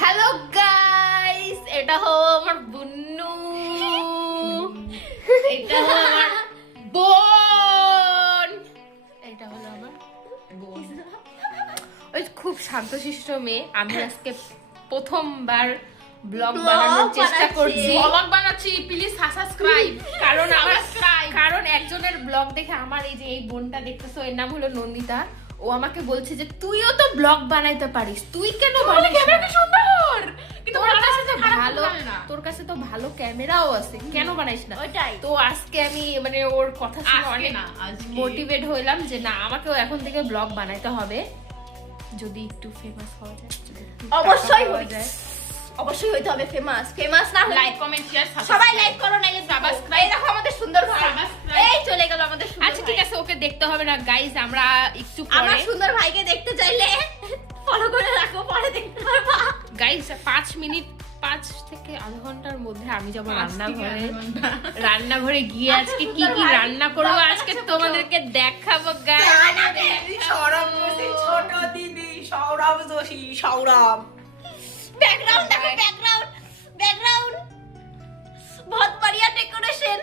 Hello guys, এটা হলো আমার বুন্নু, এটা হলো আমার বোন, এটা হলো আমার বোন। ওই খুব শান্তশিষ্ট মেয়ে। আমি আজকে প্রথমবার ব্লগ বানানোর চেষ্টা করছি, ব্লগ বানাচ্ছি। প্লিজ সাবস্ক্রাইব, কারণ একজনের ব্লগ দেখে আমার এই যে এই বোনটা দেখতেছো, এর নাম হলো নন্দিতা। ও আমাকে বলছে যে তুইও তো ব্লগ বানাইতে পারিস, তুই কেন বানাইস না? সুন্দর, কিন্তু তোর কাছে তো খারাপ ভালো, লাগে না। তোর কাছে তো ভালো ক্যামেরাও আছে, কেন বানাইস না? ওইটাই তো আজকে আমি মানে ওর কথা শুনে আজকে অনেক না, আজকে। মোটিভেট হইলাম যে না, আমাকেও এখন থেকে ব্লগ বানাইতে হবে, যদি একটু ফেমাস হওয়া যায়, যদি একটু অবশ্যই টাকা পাওয়া হই। যায়। অবশ্যই হইতে হবে ফেমাস না হলে লাইক কমেন্ট শেয়ার সবাই লাইক করো না, এই Subscribe. দেখো আমাদের সুন্দর ভাই, Subscribe. এই চলে গেল আমাদের সুন্দর আচ্ছা ঠিক ভাই। আছে, ওকে দেখতে হবে না গাইস, আমরা একটু আমার পরে সুন্দর ভাইকে দেখতে চাইলে ফলো করে রাখো, পরে দেখতে পারবা। গাইস 5 মিনিট 5 থেকে আধা ঘন্টার মধ্যে আমি যাব রান্নাঘরে গিয়ে আজকে কি কি রান্না করবো আজকে তোমাদেরকে দেখাবো গাইস। সৌরভ যোশী, ছোট দিদি সৌরভ যোশী, সৌরভ। ব্যাকগ্রাউন্ড দেখো, ব্যাকগ্রাউন্ড বহুত বড়িয়া ডেকোরেশন।